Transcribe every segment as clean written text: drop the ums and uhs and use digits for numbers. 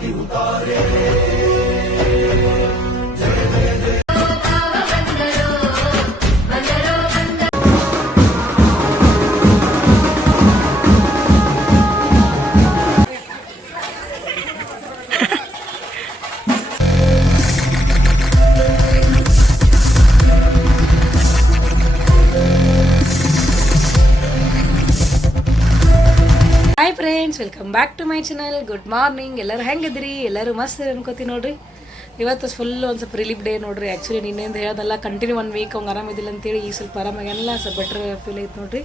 Hi friends, welcome back to my channel. Good morning. ಎಲ್ಲರೂ ಹೆಂಗಿದ್ರಿ? ಎಲ್ಲರೂ ಮಸ್ತ್ ಅನ್ಕೋತೀನಿ ನೋಡ್ರಿ. ಇವತ್ತು ಫುಲ್ ಒಂದು ಸ್ವಲ್ಪ ರಿಲೀಫ್ ಡೇ ನೋಡ್ರಿ. ಆ್ಯಕ್ಚುಲಿ ನಿನ್ನೆಯಿಂದ ಹೇಳೋದಲ್ಲ, ಕಂಟಿನ್ಯೂ 1 ವೀಕ್ ಅವ್ನು ಆರಾಮಿದ್ದಿಲ್ಲ ಅಂತೇಳಿ ಈ ಸ್ವಲ್ಪ ಆರಾಮಾಗೆಲ್ಲ ಸ್ವಲ್ಪ ಬೆಟ್ರ್ ಫೀಲ್ ಐತೆ ನೋಡ್ರಿ.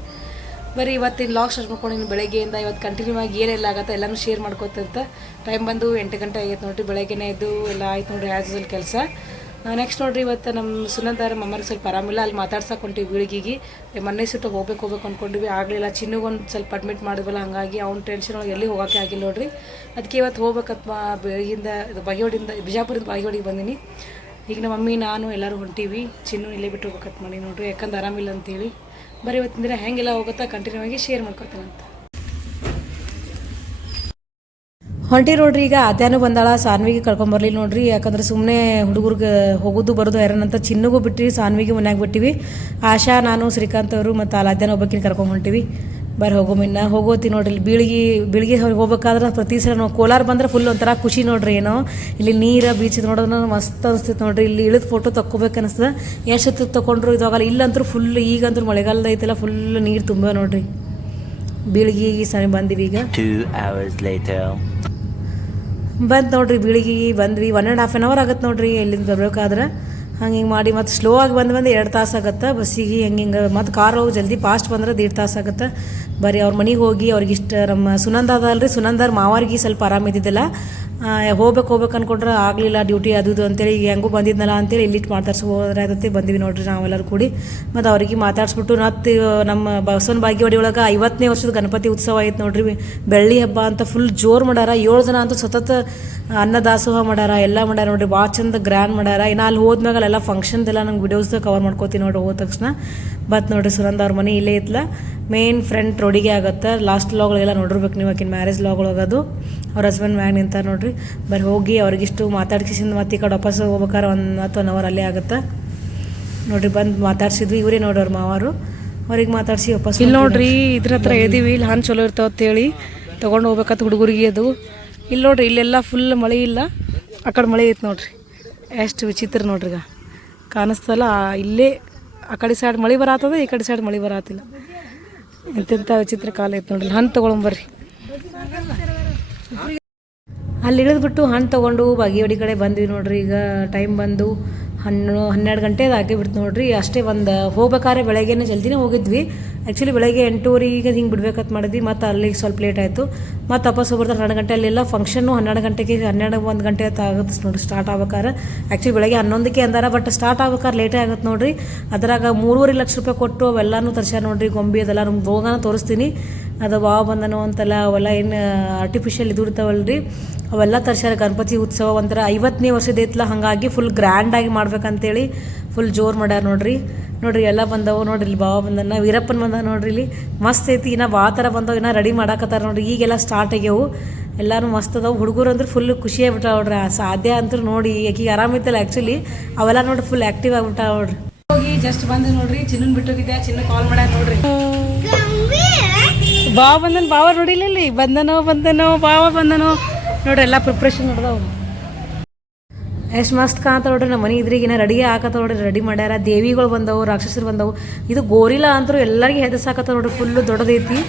ಬರೀ ಇವತ್ತಿನ ಲಾಗ್ ಸ್ಟಾರ್ಟ್ ಮಾಡ್ಕೊಂಡು ಬೆಳಗ್ಗೆಯಿಂದ ಇವತ್ತು ಕಂಟಿನ್ಯೂ ಆಗಿ ಏನೆಲ್ಲ ಆಗುತ್ತೆ ಎಲ್ಲನೂ ಶೇರ್ ಮಾಡ್ಕೋತಂತ. ಟೈಮ್ ಬಂದು 8 ಗಂಟೆ ಆಗೈತೆ ನೋಡ್ರಿ. ಬೆಳಗ್ಗೆನೇ ಎದ್ದು ಎಲ್ಲ ಆಯ್ತು ನೋಡ್ರಿ, ಆ್ಯಸ್ ಯೂಸಲ್ ಕೆಲಸ. ನೆಕ್ಸ್ಟ್ ನೋಡ್ರಿ, ಇವತ್ತು ನಮ್ಮ ಸುನಂದಾರ ಮಮ್ಮರಿಗೆ ಸ್ವಲ್ಪ ಆರಾಮಿಲ್ಲ, ಅಲ್ಲಿ ಮಾತಾಡ್ಸಕ್ಕೆ ಹೊಂಟಿವಿ ಬೀಳಿಗೆಗೆ. ಮೊನ್ನೆ ಸುಟ್ಟು ಹೋಗ್ಬೇಕು ಅಂದ್ಕೊಂಡಿವಿ, ಆಗಲಿಲ್ಲ. ಚಿನ್ನಗೊಂದು ಸ್ವಲ್ಪ ಅಡ್ಮಿಟ್ ಮಾಡಿದ್ವಲ್ಲ, ಹಾಗಾಗಿ ಅವ್ನ ಟೆನ್ಷನ್ ಒಳಗೆ ಎಲ್ಲಿ ಹೋಗೋಕ್ಕೆ ಆಗಿಲ್ಲ ನೋಡ್ರಿ. ಅದಕ್ಕೆ ಇವತ್ತು ಹೋಗ್ಬೇಕತ್ ಬೆಳಗಿಂದ ಬಿಜಾಪುರದಿಂದ ಬಾಗೇವಾಡಿಗೆ ಬಂದೀನಿ. ಈಗ ನಮ್ಮ ಮಮ್ಮಿ ನಾನು ಎಲ್ಲರೂ ಹೊಂಟೀವಿ. ಚಿನ್ನು ಇಲ್ಲೇ ಬಿಟ್ಟು ಹೋಗ್ಬೇಕತ್ ಮಾಡಿ ನೋಡ್ರಿ, ಯಾಕಂದ್ರೆ ಆರಾಮಿಲ್ಲ ಅಂತೇಳಿ. ಬರೀ ಇವತ್ತಿನ ದಿನ ಹೆಂಗೆಲ್ಲ ಹೋಗುತ್ತಾ ಕಂಟಿನ್ಯೂ ಆಗಿ ಶೇರ್ ಮಾಡ್ಕೊತೀನಂತ ಹೊಂಟಿ ನೋಡ್ರಿ. ಈಗ ಅತ್ಯಾನು ಬಂದಾಳ, ಸಾನ್ವಿಗೆ ಕರ್ಕೊಂಬರ್ಲಿಲ್ಲ ನೋಡ್ರಿ. ಯಾಕಂದ್ರೆ ಸುಮ್ಮನೆ ಹುಡುಗರಿಗೆ ಹೋಗೋದು ಬರೋದು ಯಾರನ್ನಂತ ಚಿನ್ನಗೂ ಬಿಟ್ಟಿವಿ, ಸಾನ್ವಿಗೆ ಮನ್ಯಾಗ ಬಿಟ್ಟಿವಿ. ಆಶಾ, ನಾನು, ಶ್ರೀಕಾಂತ್ ಅವರು ಮತ್ತು ಅಲ್ಲಿ ಅತ್ಯಾನ ಒಬ್ಬಕಿನ ಕರ್ಕೊಂಡು ಹೊಂಟಿವಿ. ಬರ್ರಿ ಹೋಗೋಮಿನ್ನ ಹೋಗೋತಿ ನೋಡ್ರಿ. ಬೀಳಿಗೆ ಹೋಗ್ಬೇಕಾದ್ರೆ ಪ್ರತಿ ಸಲ ನಾವು ಕೋಲಾರ ಬಂದ್ರೆ ಫುಲ್ ಒಂಥರ ಖುಷಿ ನೋಡ್ರಿ. ಏನೋ ಇಲ್ಲಿ ನೀರು ಬೀಚ್ ನೋಡೋದು ಮಸ್ತ್ ಅನಿಸ್ತೈತೆ ನೋಡ್ರಿ. ಇಲ್ಲಿ ಇಳಿದು ಫೋಟೋ ತಕ್ಕೋಬೇಕು ಅನಿಸ್ತದೆ. ಎಷ್ಟು ತೊಗೊಂಡ್ರು ಇದಾಗಲ್ಲ. ಇಲ್ಲಂತೂ ಫುಲ್ ಈಗಂತೂ ಮಳೆಗಾಲದ ಐತೆಲ್ಲ ಫುಲ್ ನೀರು ತುಂಬ ನೋಡ್ರಿ. ಬೀಳಿಗೆ ಸರಿ ಬಂದಿವಿ. ಈಗ 2 hours later ಬಂದು ನೋಡ್ರಿ, ಬೀಳಿಗೆ ಬಂದ್ವಿ. 1.5 hour ಆಗತ್ತೆ ನೋಡ್ರಿ ಇಲ್ಲಿಂದ ಬರ್ಬೇಕಾದ್ರೆ. ಹಂಗೆ ಮಾಡಿ ಮತ್ತು ಸ್ಲೋ ಆಗಿ ಬಂದು 2 ತಾಸು ಆಗುತ್ತೆ ಬಸ್ಸಿಗೆ. ಹಿಂಗೆ ಮತ್ತು ಕಾರ್ ಹೋಗಿ ಜಲ್ದಿ ಫಾಸ್ಟ್ ಬಂದ್ರೆ 1.5 ತಾಸು ಆಗುತ್ತೆ. ಬರೀ ಅವ್ರ ಮನೆಗೆ ಹೋಗಿ ಅವ್ರಿಗಿಷ್ಟ ನಮ್ಮ ಸುನಂದ ಅದಲ್ರಿ, ಸುನಂದರ್ ಮಾವಾರಿಗೆ ಸ್ವಲ್ಪ ಆರಾಮಿದ್ದಿದ್ದಿಲ್ಲ. ಹೋಗ್ಬೇಕು ಅನ್ಕೊಂಡ್ರೆ ಆಗಲಿಲ್ಲ, ಡ್ಯೂಟಿ ಅದು ಅಂತೇಳಿ. ಈಗ ಹೆಂಗೂ ಬಂದಿದ್ನಲ್ಲ ಅಂತೇಳಿ ಇಲ್ಲಿ ಮಾತಾಡ್ಸ್ಬೋದ್ರೆ ಆಗತ್ತೆ. ಬಂದಿವಿ ನೋಡ್ರಿ ನಾವೆಲ್ಲರೂ ಕೂಡಿ. ಮತ್ತು ಅವ್ರಿಗೆ ಮಾತಾಡ್ಸ್ಬಿಟ್ಟು ಮತ್ತು ನಮ್ಮ ಬಸವನ ಬಾಗೇವಾಡಿ ಒಳಗೆ 50ನೇ ವರ್ಷದ ಗಣಪತಿ ಉತ್ಸವ ಆಯ್ತು ನೋಡ್ರಿ. ಬೆಳ್ಳಿ ಹಬ್ಬ ಅಂತ ಫುಲ್ ಜೋರು ಮಾಡ್ಯಾರ. 7 ದಿನ ಅಂತೂ ಸತತ ಅನ್ನದಾಸೋಹ ಮಾಡ್ಯಾರ, ಎಲ್ಲ ಮಾಡ್ಯಾರ ನೋಡ್ರಿ. ಭಾಳ ಚಂದ ಗ್ರ್ಯಾಂಡ್ ಮಾಡ್ಯಾರ. ಇನ್ನು ಅಲ್ಲಿ ಹೋದ್ಮ್ಯಾಗ ಎಲ್ಲ ಫಂಕ್ಷನ್ದೆಲ್ಲ ನಂಗೆ ವಿಡಿಯೋಸ್ದಾಗ ಕವರ್ ಮಾಡ್ಕೋತೀನಿ ನೋಡ್ರಿ ಹೋದ ತಕ್ಷಣ. ಬಟ್ ನೋಡ್ರಿ, ಸುನಂದ ಅವ್ರ ಮನೆ ಇಲ್ಲೇ ಇತ್ತಲ್ಲ, ಮೇನ್ ಫ್ರಂಟ್ ರೋಡಿಗೆ ಆಗುತ್ತೆ. ಲಾಸ್ಟ್ ಲಾಗ್ಗಳಿಗೆಲ್ಲ ನೋಡಿರ್ಬೇಕು ನೀವು, ಆಕಿನ ಮ್ಯಾರೇಜ್ ಲಾಗ್ಗಳಾಗೋದು. ಅವ್ರ ಹಸ್ಬೆಂಡ್ ಮ್ಯಾಗ ನಿಂತಾರೆ ನೋಡ್ರಿ. ಬರೀ ಹೋಗಿ ಅವ್ರಿಗಿಷ್ಟು ಮಾತಾಡ್ಕಿಸಿಂದ ಮತ್ತೆ ಈ ಕಡೆ ವಾಪಸ್ ಹೋಗ್ಬೇಕಾರೆ 1 hour ಅಲ್ಲೇ ಆಗುತ್ತೆ ನೋಡ್ರಿ. ಬಂದು ಮಾತಾಡ್ಸಿದ್ವಿ. ಇವರೇ ನೋಡ್ರಿ ಅವ್ರ ಮಾವರು. ಅವ್ರಿಗೆ ಮಾತಾಡ್ಸಿ ವಾಪಸ್ ಇಲ್ಲಿ ನೋಡ್ರಿ ಇದ್ರ ಹತ್ರ ಎದೀವಿ. ಇಲ್ಲಿ ಹಾನ್ ಚಲೋ ಇರ್ತಾವ ಅಂತೇಳಿ ತೊಗೊಂಡು ಹೋಗ್ಬೇಕತ್ತ ಹುಡುಗರಿಗೆ. ಅದು ಇಲ್ಲಿ ನೋಡ್ರಿ, ಇಲ್ಲೆಲ್ಲ ಫುಲ್ ಮಳೆ ಇಲ್ಲ, ಆ ಕಡೆ ಮಳೆ ಐತೆ ನೋಡ್ರಿ. ಎಷ್ಟು ವಿಚಿತ್ರ ನೋಡ್ರಿ. ಈಗ ಕಾಣಿಸ್ತಲ್ಲ, ಇಲ್ಲೇ ಆ ಕಡೆ ಸೈಡ್ ಮಳೆ ಬರತ್ತದ, ಈ ಕಡೆ ಸೈಡ್ ಮಳೆ ಬರತ್ತಿಲ್ಲ. ಎಂತೆಂಥ ವಿಚಿತ್ರ ಕಾಲ ಐತೆ ನೋಡ್ರಿ. ಹಣ್ಣು ತೊಗೊಂಬರ್ರಿ. ಅಲ್ಲಿ ಇಳಿದ್ಬಿಟ್ಟು ಹಣ್ಣು ತೊಗೊಂಡು ಬಾಗೇವಾಡಿ ಕಡೆ ಬಂದ್ವಿ ನೋಡ್ರಿ. ಈಗ ಟೈಮ್ ಬಂದು 12 ಗಂಟೆ ಆಗೇ ಬಿಡ್ತು ನೋಡ್ರಿ. ಅಷ್ಟೇ ಹೋಗ್ಬೇಕಾದ್ರೆ ಬೆಳಗ್ಗೆನೇ ಜಲ್ದಿನೇ ಹೋಗಿದ್ವಿ. ಆ್ಯಕ್ಚುಲಿ ಬೆಳಗ್ಗೆ 8:30 ಹಿಂಗೆ ಬಿಡ್ಬೇಕಂತ ಮಾಡಿದ್ವಿ. ಮತ್ತು ಅಲ್ಲಿಗೆ ಸ್ವಲ್ಪ ಲೇಟ್ ಆಯಿತು. ಮತ್ತು ವಾಪಸ್ ಹೋಗ್ಬರ್ತಾರೆ 12 ಗಂಟೆ. ಅಲ್ಲೆಲ್ಲ ಫಂಕ್ಷನ್ನು 12 ಗಂಟೆಗೆ 1 ಗಂಟೆ ಆಗುತ್ತೆ ನೋಡ್ರಿ ಸ್ಟಾರ್ಟ್ ಆಗ್ಬೇಕಾರೆ. ಆ್ಯಕ್ಚುಲಿ ಬೆಳಗ್ಗೆ 11ಕ್ಕೆ ಅಂದಾರ, ಬಟ್ ಸ್ಟಾರ್ಟ್ ಆಗ್ಬೇಕಾದ್ರೆ ಲೇಟೇ ಆಗುತ್ತೆ ನೋಡ್ರಿ. ಅದ್ರಾಗ 3.5 ಲಕ್ಷ ರೂಪಾಯಿ ಕೊಟ್ಟು ಅವೆಲ್ಲನೂ ತರ್ಸ್ಯಾರ ನೋಡ್ರಿ. ಗೊಂಬೆ ಅದೆಲ್ಲ ನಮ್ಗೆ ಹೋಗೋಣ ತೋರಿಸ್ತೀನಿ. ಅದು ಬಂದನೋ ಅಂತೆಲ್ಲ ಅವೆಲ್ಲ ಏನು ಆರ್ಟಿಫಿಷಿಯಲ್ ಇದು ಇರ್ತಾವಲ್ರಿ, ಅವೆಲ್ಲ ತರ್ಸ್ಯಾರ. ಗಣಪತಿ ಉತ್ಸವ ಒಂಥರ 50ನೇ ವರ್ಷದ ಐತ್ಲ, ಹಾಗಾಗಿ ಫುಲ್ ಗ್ರ್ಯಾಂಡಾಗಿ ಮಾಡ್ಬೇಕಂತೇಳಿ ಫುಲ್ ಜೋರು ಮಾಡ್ಯಾರ ನೋಡ್ರಿ. ಎಲ್ಲ ಬಂದವು ನೋಡ್ರಿ. ಇಲ್ಲಿ ಬಂದನ, ವೀರಪ್ಪನ ಬಂದ ನೋಡ್ರಿ. ಇಲ್ಲಿ ಮಸ್ತ್ ಐತಿ. ಇನ್ನು ಥರ ಬಂದವು, ಇನ್ನು ರೆಡಿ ಮಾಡಾಕತ್ತಾರ ನೋಡ್ರಿ. ಈಗೆಲ್ಲ ಸ್ಟಾರ್ಟ್ ಆಗ್ಯಾವು, ಎಲ್ಲರೂ ಮಸ್ತ್ ಅದಾವು. ಹುಡುಗರು ಅಂದ್ರೆ ಫುಲ್ ಖುಷಿ ಆಗ್ಬಿಟ್ಟ ನೋಡ್ರಿ. ಸಾಧ್ಯ ಅಂತೂ ನೋಡಿ, ಆಕಿಗೆ ಆರಾಮಿತ್ತಲ್ಲ ಆ್ಯಕ್ಚುಲಿ, ಅವೆಲ್ಲ ನೋಡ್ರಿ ಫುಲ್ ಆ್ಯಕ್ಟಿವ್ ಆಗ್ಬಿಟ್ಟ ನೋಡ್ರಿ. ಹೋಗಿ ಜಸ್ಟ್ ಬಂದು ನೋಡ್ರಿ, ಚಿನ್ನನ್ ಬಿಟ್ಟೋಗಿದ್ದೆ. ಚಿನ್ನ ಕಾಲ್ ಮಾಡ್ಯಾರ ನೋಡ್ರಿ. ಬಾವ ನೋಡಿಲ್ಲ, ಇಲ್ಲಿ ಬಂದನೋ ಬಾವ ಬಂದನೋ ನೋಡ್ರಿ. ಎಲ್ಲ ಪ್ರಿಪ್ರೇಷನ್ ನೋಡ್ದವು. ಎಷ್ಟು ಮಸ್ತ್ ಕಾಣ್ತಾ ನೋಡ್ರಿ. ನಮ್ಮ ಮನೆ ಇದ್ರಿಗಿನ ರೆಡಿ ಹಾಕತ್ತ ನೋಡ್ರಿ. ರೆಡಿ ಮಾಡ್ಯಾರ. ದೇವಿಗಳು ಬಂದವು, ರಾಕ್ಷಸರು ಬಂದವು. ಇದು ಗೋರಿಲ್ಲ ಅಂತೂ ಎಲ್ಲರಿಗೂ ಹೆದರ್ಸಾಕತ್ತ ನೋಡ್ರಿ. ಫುಲ್ಲು ದೊಡ್ಡದೈತಿ.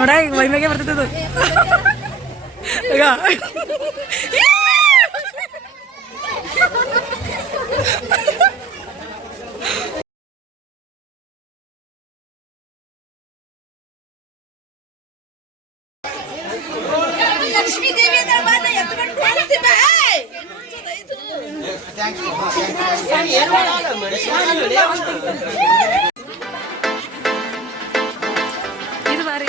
ನೋಡ, ಮೈಮೇಗೆ ಬರ್ತೈತೆ ಅದು. ಇವಾಗ. ಇದು ಬಾರಿ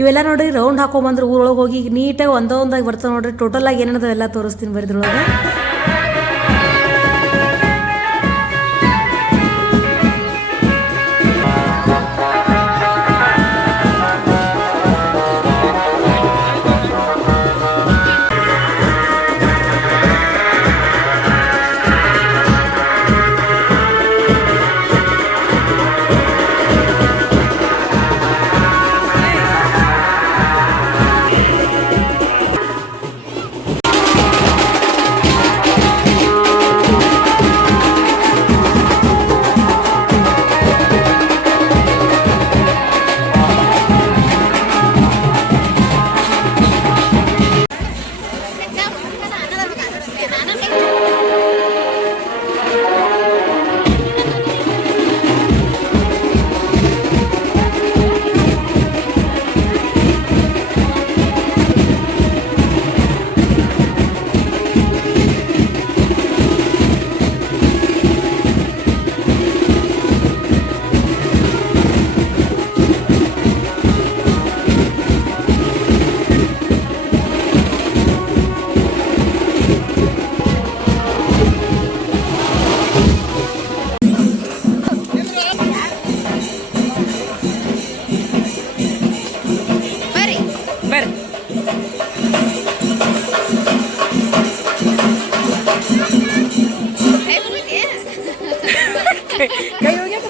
ಇವೆಲ್ಲ ನೋಡ್ರಿ ರೌಂಡ್ ಹಾಕೊಂಬಂದ್ರೆ ಊರೊಳಗೆ ಹೋಗಿ ನೀಟಾಗಿ ಒಂದೊಂದಾಗಿ ಬರ್ತಾವೆ ನೋಡ್ರಿ. ಟೋಟಲಾಗಿ ಏನೇನದ ಎಲ್ಲ ತೋರಿಸ್ತೀನಿ ಬರಿದ್ರೊಳಗೆ. ಕೈ ಹೋಗ್ಯಾಕ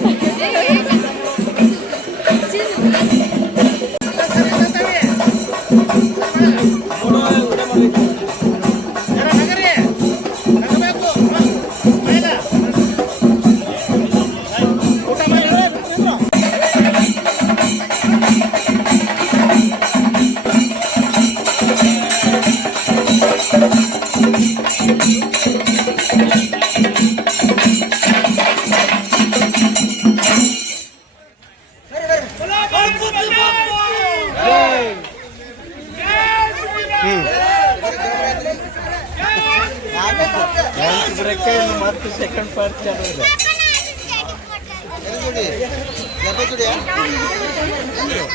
ಮತ್ತು ಸೆಕೆಂಡ್ ಪಾರ್ಟ್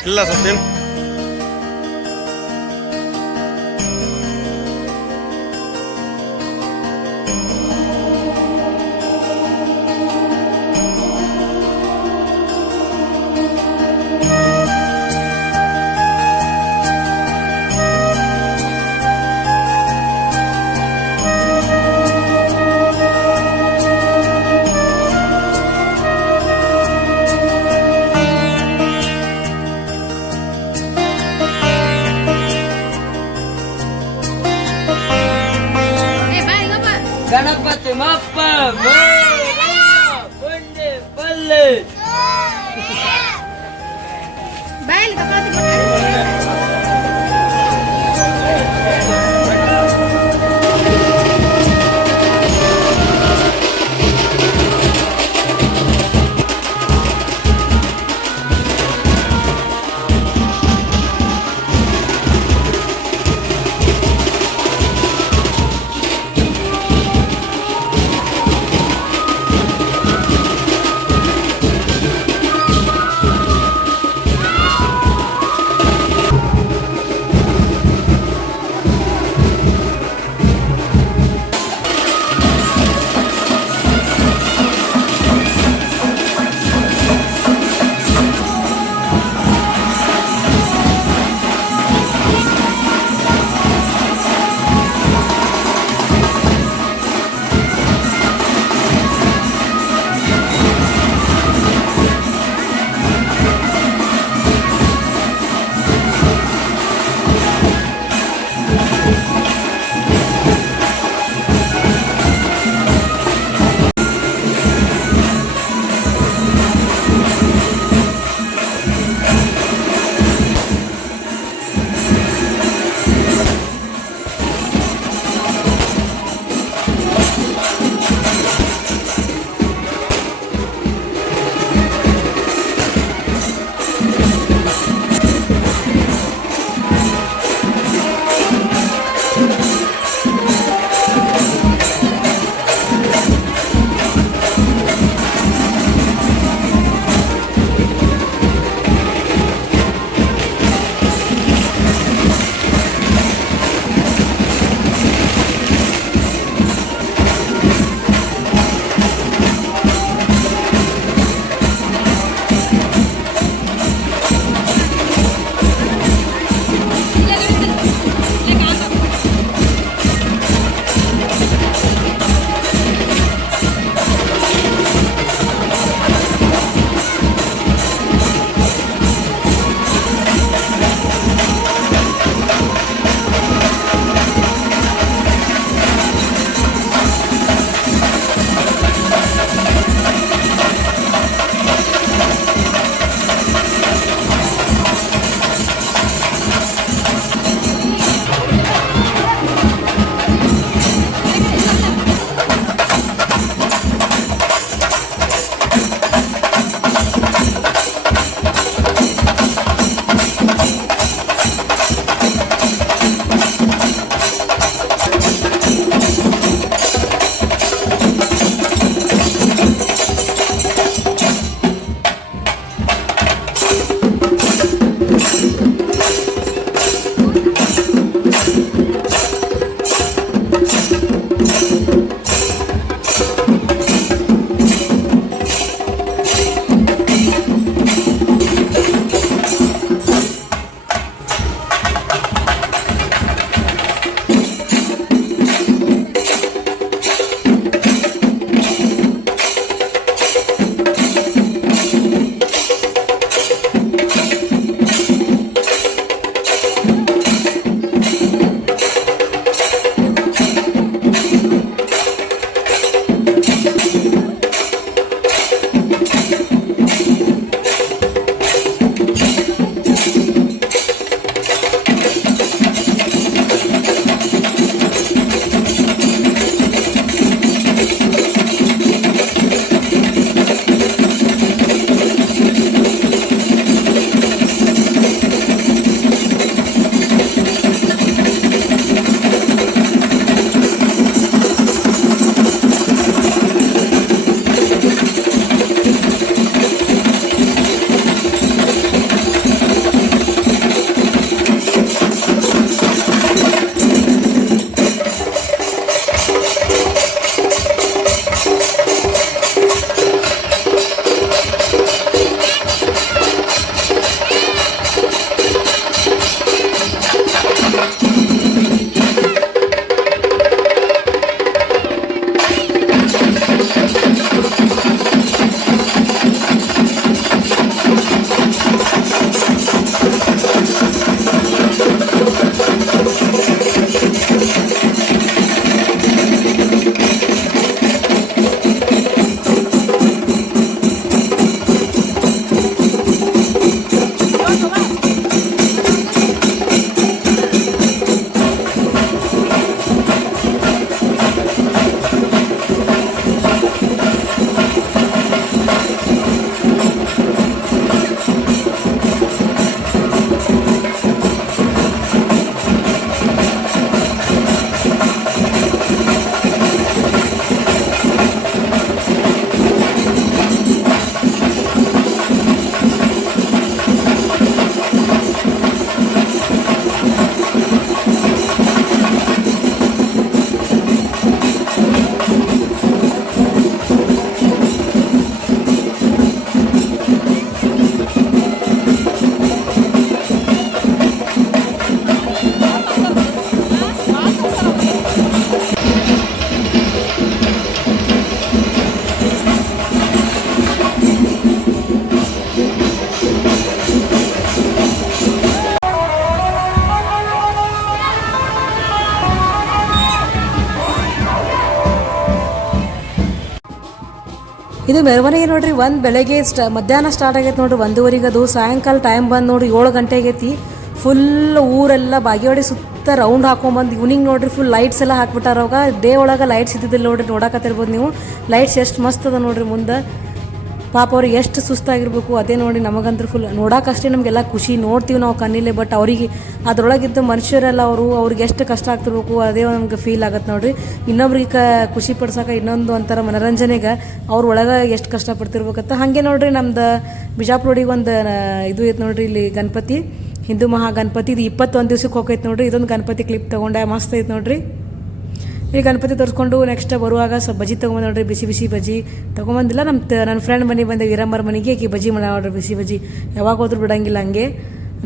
ಇಲ್ಲ ಸತ್ಯ ಇದು ಮೆರವಣಿಗೆ ನೋಡ್ರಿ ಒಂದು ಬೆಳಗ್ಗೆ ಮಧ್ಯಾಹ್ನ ಸ್ಟಾರ್ಟ್ ಆಗೈತೆ ನೋಡ್ರಿ 1:30 ಅದು ಸಾಯಂಕಾಲ ಟೈಮ್ ಬಂದು ನೋಡ್ರಿ 7 ಗಂಟೆ ಆಗೈತಿ. ಫುಲ್ ಊರೆಲ್ಲ ಬಾಗೇವಾಡಿ ಸುತ್ತ ರೌಂಡ್ ಹಾಕೊಂಬಂದು ಈವ್ನಿಂಗ್ ನೋಡ್ರಿ ಫುಲ್ ಲೈಟ್ಸ್ ಎಲ್ಲ ಹಾಕ್ಬಿಟ್ಟಾರ. ಅವಾಗ ಡೇ ಒಳಗೆ ಲೈಟ್ಸ್ ಇದ್ದಿದ್ದಿಲ್ಲ ನೋಡ್ರಿ, ನೋಡಕತ್ತಿರ್ಬೋದು ನೀವು. ಲೈಟ್ಸ್ ಎಷ್ಟು ಮಸ್ತ್ ಅದ ನೋಡ್ರಿ ಮುಂದೆ. ಪಾಪ ಅವ್ರಿಗೆ ಎಷ್ಟು ಸುಸ್ತಾಗಿರ್ಬೇಕು. ಅದೇ ನೋಡಿ ನಮಗಂತೂ ಫುಲ್ ನೋಡೋಕಷ್ಟೇ ನಮಗೆಲ್ಲ ಖುಷಿ, ನೋಡ್ತೀವಿ ನಾವು ಕಣ್ಣಿಲೆ. ಬಟ್ ಅವರಿಗೆ ಅದರೊಳಗಿದ್ದ ಮನುಷ್ಯರೆಲ್ಲ ಅವ್ರಿಗೆ ಎಷ್ಟು ಕಷ್ಟ ಆಗ್ತಿರ್ಬೇಕು ಅದೇ ನಮ್ಗೆ ಫೀಲ್ ಆಗತ್ತೆ ನೋಡ್ರಿ. ಇನ್ನೊಬ್ರಿಗೆ ಖುಷಿ ಪಡ್ಸೋಕೆ ಇನ್ನೊಂದು ಒಂಥರ ಮನೋರಂಜನೆಗೆ ಅವ್ರ ಒಳಗೆ ಎಷ್ಟು ಕಷ್ಟಪಡ್ತಿರ್ಬೇಕಂತ. ಹಾಗೆ ನೋಡ್ರಿ ನಮ್ದು ಬಿಜಾಪುರೊಳಗೆ ಒಂದು ಇದು ಐತೆ ನೋಡ್ರಿ, ಇಲ್ಲಿ ಗಣಪತಿ, ಹಿಂದೂ ಮಹಾಗಣಪತಿ. ಇದು 21 ದಿವ್ಸಕ್ಕೆ ಹೋಗೈತೆ ನೋಡ್ರಿ. ಇದೊಂದು ಗಣಪತಿ ಕ್ಲಿಪ್ ತೊಗೊಂಡೆ, ಮಸ್ತ್ ಐತೆ ನೋಡ್ರಿ. ಈ ಗಣಪತಿ ತೋರಿಸ್ಕೊಂಡು ನೆಕ್ಸ್ಟ್ ಬರುವಾಗ ಸ್ವಲ್ಪ ಬಜ್ಜಿ ತೊಗೊಂಬಂದು ನೋಡ್ರಿ, ಬಿಸಿ ಬಿಸಿ ಬಜ್ಜಿ ತೊಗೊಂಬಂದಿಲ್ಲ. ನನ್ನ ಫ್ರೆಂಡ್ ಮನೆಗೆ ಬಂದೆ, ವೀರಮ್ಮರ ಮನೆಗೆ. ಆಕಿ ಬಜ್ಜಿ ಮಾಡಿ ನೋಡ್ರಿ, ಬಿಸಿ ಬಜ್ಜಿ. ಯಾವಾಗ ಹೋದ್ರೂ ಬಿಡಂಗಿಲ್ಲ ಹಂಗೆ.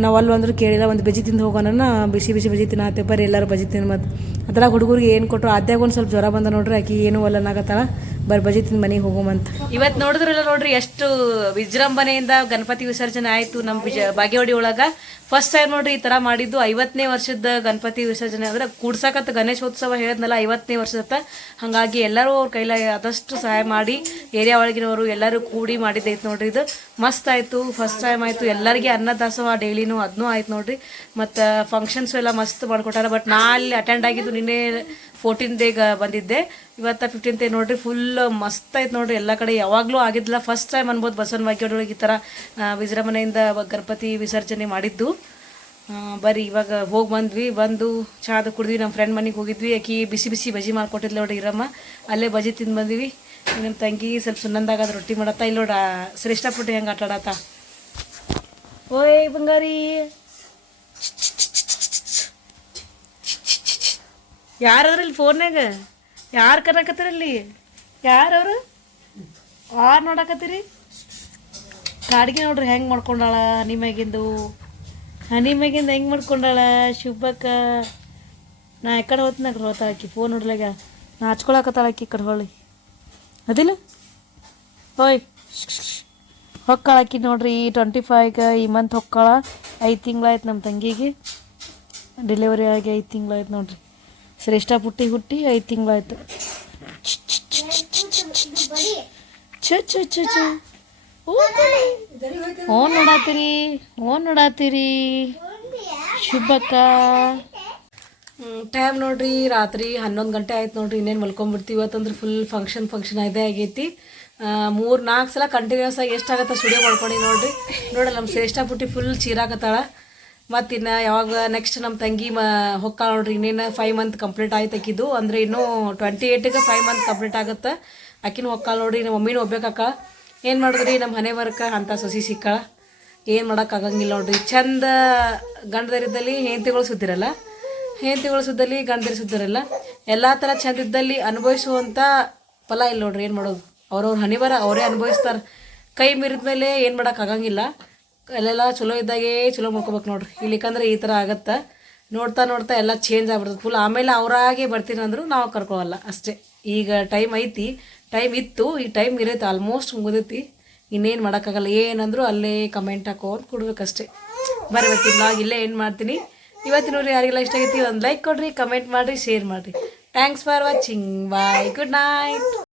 ನಾವು ಅಲ್ಲಿ ಅಂದ್ರೂ ಕೇಳಿಲ್ಲ, ಒಂದು ಬಜ್ಜಿ ತಿಂದು ಹೋಗೋಣ, ಬಿಸಿ ಬಿಸಿ ಬಜ್ಜಿ ತಿನ್ನತ್ತೆ ಬರ್ರಿ ಎಲ್ಲರೂ ಬಜ್ಜಿ ತಿನ್ನು. ಮತ್ತು ಅದ್ರಾಗ ಹುಡುಗರಿಗೆ ಏನು ಕೊಟ್ಟರು, ಆದ್ಯಾಗ ಒಂದು ಸ್ವಲ್ಪ ಜ್ವರ ಬಂದ ನೋಡ್ರಿ. ಆಕಿ ಏನು ಒಲ್ಲನಾಗತ್ತಾಳ, ಬರ್ರಿ ಬಜ್ಜಿ ತಿಂದು ಮನೆಗೆ ಹೋಗೋಮಂತ. ಇವತ್ತು ನೋಡಿದ್ರಲ್ಲ ನೋಡ್ರಿ ಎಷ್ಟು ವಿಜೃಂಭಣೆಯಿಂದ ಗಣಪತಿ ವಿಸರ್ಜನೆ ಆಯಿತು ನಮ್ಮ ಬಾಗೇವಾಡಿ ಒಳಗೆ. ಫಸ್ಟ್ ಟೈಮ್ ನೋಡ್ರಿ ಈ ಥರ ಮಾಡಿದ್ದು. 50ನೇ ವರ್ಷದ ಗಣಪತಿ ವಿಸರ್ಜನೆ ಅಂದರೆ ಕೂಡ್ಸಕತ್ತ ಗಣೇಶೋತ್ಸವ ಹೇಳಿದ್ನಲ್ಲ 50ನೇ ವರ್ಷದತ್ತ. ಹಾಗಾಗಿ ಎಲ್ಲರೂ ಅವ್ರ ಕೈಲಿ ಆದಷ್ಟು ಸಹಾಯ ಮಾಡಿ ಏರಿಯಾ ಒಳಗಿನವರು ಎಲ್ಲರೂ ಕೂಡಿ ಮಾಡಿದ್ದೈತೆ ನೋಡ್ರಿ. ಇದು ಮಸ್ತ್ ಆಯಿತು, ಫಸ್ಟ್ ಟೈಮ್ ಆಯಿತು. ಎಲ್ಲರಿಗೆ ಅನ್ನದಾಸೋಹ ಡೈಲಿನೂ ಅದನ್ನೂ ಆಯ್ತು ನೋಡ್ರಿ. ಮತ್ತು ಫಂಕ್ಷನ್ಸು ಎಲ್ಲ ಮಸ್ತ್ ಮಾಡ್ಕೊಟ್ಟಾರ. ಬಟ್ ನಾ ಅಲ್ಲಿ ಅಟೆಂಡ್ ಆಗಿದ್ದು ನಿನ್ನೆ 14th ಡೇಗೆ ಬಂದಿದ್ದೆ. ಇವತ್ತು 15th ನೋಡ್ರಿ, ಫುಲ್ ಮಸ್ತ್ ಆಯ್ತು ನೋಡ್ರಿ. ಎಲ್ಲ ಕಡೆ ಯಾವಾಗಲೂ ಆಗಿದ್ದಿಲ್ಲ, ಫಸ್ಟ್ ಟೈಮ್ ಅನ್ಬೋದು ಬಸವನ ಬಾಗೇವಾಡಿ ಈ ಥರ ವಿಜೃಂಭಣೆಯಿಂದ ಗಣಪತಿ ವಿಸರ್ಜನೆ ಮಾಡಿದ್ದು. ಬರ್ರಿ ಇವಾಗ ಹೋಗಿ ಬಂದು ಚಾದ ಕುಡಿದ್ವಿ. ನಮ್ಮ ಫ್ರೆಂಡ್ ಮನೆಗೆ ಹೋಗಿದ್ವಿ. ಆಕಿ ಬಿಸಿ ಬಿಸಿ ಬಜ್ಜಿ ಮಾಡ್ಕೊಟ್ಟಿದ್ಲು ನೋಡ್ರಿ ಇರಮ್ಮ. ಅಲ್ಲೇ ಬಜ್ಜಿ ತಿಂದು ಬಂದ್ವಿ. ನಮ್ಮ ತಂಗಿ ಸ್ವಲ್ಪ ಸುನ್ನಂದಾಗ ರೊಟ್ಟಿ ಮಾಡತ್ತ. ಇಲ್ಲಿ ನೋಡ ಶ್ರೇಷ್ಠ ಪುಟ್ಟಿ ಹೆಂಗೆ ಆಟ ಆಡತ್ತ. ಓಯ್ ಬಂಗಾರಿ, ಯಾರದ್ರಲ್ಲಿ ಫೋನ್ಯಾಗ ಯಾರು ಕನ್ನಕತ್ತೀರಲ್ಲಿ? ಯಾರವರು ಯಾರು ನೋಡಕತ್ತೀರಿ? ಕಾಡಿಗೆ ನೋಡ್ರಿ ಹೆಂಗೆ ಮಾಡ್ಕೊಂಡಾಳ ಹನಿ ಮ್ಯಾಗಿಂದು ಹೆಂಗೆ ಮಾಡ್ಕೊಂಡಾಳ ಶುಭಕ್ಕ. ನಾ ಎಕಡೆ ಹೋತ್ನಾಗ ಹೋತಾಕಿ ಫೋನ್ ನೋಡ್ಲಾಗ ನಾ ಹಚ್ಕೊಳಕತ್ತಾಳ. ಆಕಿ ಕಡೆ ಹೊಳ್ಳಿ ಅದಿಲ್ಲ ಹೋಯ್ ಹೊಕ್ಕಾಳಕಿ ನೋಡ್ರಿ. 25ಗೆ ಈ ಮಂತ್ ಹೊಕ್ಕಾಳ. 5 ತಿಂಗಳಾಯ್ತು ನಮ್ಮ ತಂಗಿಗೆ ಡೆಲಿವರಿ ಆಗಿ. 5 ತಿಂಗಳಾಯ್ತು ನೋಡ್ರಿ. ಶ್ರೇಷ್ಠ ಪುಟ್ಟಿ ಹುಟ್ಟಿ 5 ತಿಂಗಳಾಯ್ತು. ಓನ್ ನೋಡಾತೀರಿ ಶುಭಕ್ಕ. ಟೈಮ್ ನೋಡ್ರಿ ರಾತ್ರಿ 11 ಗಂಟೆ ಆಯ್ತು ನೋಡ್ರಿ. ಇನ್ನೇನು ಮಲ್ಕೊಂಡ್ಬಿಡ್ತೀವಿ. ಇವತ್ತಂದ್ರೆ ಫುಲ್ ಫಂಕ್ಷನ್ ಇದೇ ಆಗೈತಿ. 3-4 ಸಲ ಕಂಟಿನ್ಯೂಸ್ ಆಗಿ ಎಷ್ಟಾಗತ್ತೆ ಸ್ಟುಡಿಯೋ ಮಾಡ್ಕೊಂಡು ನೋಡ್ರಿ. ನೋಡಲ್ಲ ನಮ್ಮ ಶ್ರೇಷ್ಠ ಪುಟ್ಟಿ ಫುಲ್ ಚೀರಾಕತ್ತಾಳ. ಮತ್ತು ಇನ್ನು ಯಾವಾಗ ನೆಕ್ಸ್ಟ್ ನಮ್ಮ ತಂಗಿ ಹೊಕ್ಕಾಳ ನೋಡ್ರಿ. ಇನ್ನೇನು 5 ಮಂತ್ ಕಂಪ್ಲೀಟ್ ಆಯ್ತು ಆಕಿದು. ಅಂದರೆ ಇನ್ನೂ 28ಗೆ 5 ಮಂತ್ ಕಂಪ್ಲೀಟ್ ಆಗುತ್ತೆ. ಆಕಿನೂ ಹೊಕ್ಕಾಳ ನೋಡ್ರಿ. ನಮ್ಮ ಮಮ್ಮಿನೂ ಹೋಗ್ಬೇಕಕ್ಕ. ಏನು ಮಾಡಿದ್ರಿ ನಮ್ಮ ಮನೆ ವರ್ಕ ಅಂಥ ಸೊಸಿ ಸಿಕ್ಕಾಳ. ಏನು ಮಾಡೋಕ್ಕಾಗಂಗಿಲ್ಲ ನೋಡ್ರಿ. ಚಂದ ಗಂಡದರಿದ್ದಲ್ಲಿ ಹೆಂಡತಿಗಳು ಸುದ್ದಿರಲ್ಲ, ಹೆಂಡತಿಗಳು ಸುದ್ದಲ್ಲಿ ಗಂಡದರಿ ಸುದ್ದಿರಲ್ಲ. ಎಲ್ಲ ಥರ ಚಂದ ಇದ್ದಲ್ಲಿ ಅನುಭವಿಸುವಂಥ ಫಲ ಇಲ್ಲ ನೋಡ್ರಿ. ಏನು ಮಾಡೋದು, ಅವ್ರವ್ರ ಹನಿಬರ ಅವರೇ ಅನುಭವಿಸ್ತಾರೆ. ಕೈ ಮೀರಿದ ಮೇಲೆ ಏನು ಮಾಡೋಕ್ಕಾಗಂಗಿಲ್ಲ. ಅಲ್ಲೆಲ್ಲ ಚಲೋ ಇದ್ದಾಗೆ ಚಲೋ ಮಾಡ್ಕೋಬೇಕು ನೋಡ್ರಿ. ಇಲ್ಲಿಕಂದ್ರೆ ಈ ಥರ ಆಗತ್ತೆ. ನೋಡ್ತಾ ಎಲ್ಲ ಚೇಂಜ್ ಆಗ್ಬಿಡ್ತದೆ ಫುಲ್. ಆಮೇಲೆ ಅವರಾಗೆ ಬರ್ತೀನಿ ಅಂದರು ನಾವು ಕರ್ಕೊಳ್ಳಲ್ಲ ಅಷ್ಟೇ. ಈಗ ಟೈಮ್ ಐತಿ, ಟೈಮ್ ಇತ್ತು, ಈ ಟೈಮ್ ಇರೈತೆ ಆಲ್ಮೋಸ್ಟ್ ಮುಗಿದೈತಿ. ಇನ್ನೇನು ಮಾಡೋಕ್ಕಾಗಲ್ಲ. ಏನಂದ್ರು ಅಲ್ಲೇ ಕಮೆಂಟ್ ಹಾಕೋದು ಕೊಡ್ಬೇಕಷ್ಟೇ. ಬರ್ರಿ ಇವತ್ತಿನ ಬ್ಲಾಗ್ ಇಲ್ಲೇ ಏನು ಮಾಡ್ತೀನಿ. ಇವತ್ತಿನ ನೋಡ್ರಿ ಯಾರಿಗೆಲ್ಲ ಇಷ್ಟ ಆಗೈತಿ ಒಂದು ಲೈಕ್ ಕೊಡ್ರಿ, ಕಮೆಂಟ್ ಮಾಡಿರಿ, ಶೇರ್ ಮಾಡಿರಿ. Thanks for watching. Bye, good night.